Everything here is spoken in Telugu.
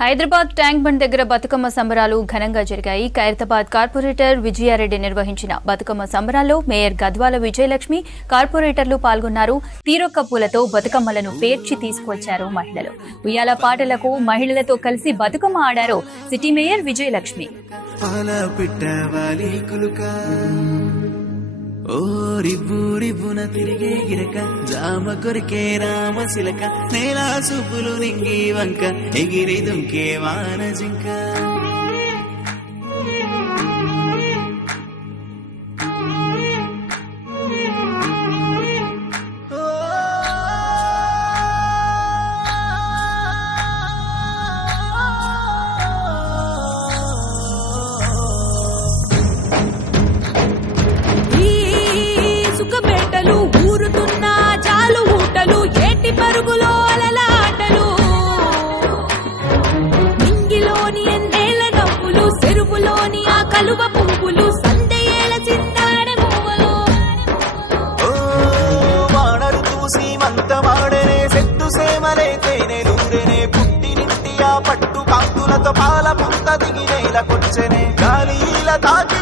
హైదరాబాద్ ట్యాంక్ బండ్ దగ్గర బతుకమ్మ సంబరాలు ఘనంగా జరిగాయి. ఖైరతాబాద్ కార్పొరేటర్ విజయారెడ్డి నిర్వహించిన బతుకమ్మ సంబరాల్లో మేయర్ గద్వాల విజయలక్ష్మి, కార్పొరేటర్లు పాల్గొన్నారు. తీరొక్క పూలతో బతుకమ్మలను పేర్చి తీసుకొచ్చారు మహిళలు. ఉయ్యాల పాటలకు మహిళలతో కలిసి బతుకమ్మ ఆడారు సిటీ మేయర్ విజయలక్ష్మి. ఓ రివ్వు రివ్వున తిరిగే గిరక జామ కొరికే రామ శిలక నేలా సూపులు నింగి వంక ఎగిరి దుంకే వాన జింక ఊరుతున్న చాలు ఊటలు ఏటి పరుగులో అలలాటలు మింగిలోని ఎన్నేళ్ల నవ్వులు చెరువులోని ఆ కలువ పువ్వులు సందేళ చిందాడ పువ్వులు వానరు చూసి మంతమాడనే సెట్టు సేమలే తేనెలూరెనే పుట్టినింటి ఆ పట్టు కాంతులతో పాల పుంత దిగి నేలకొచ్చెనే గాలిల తాకి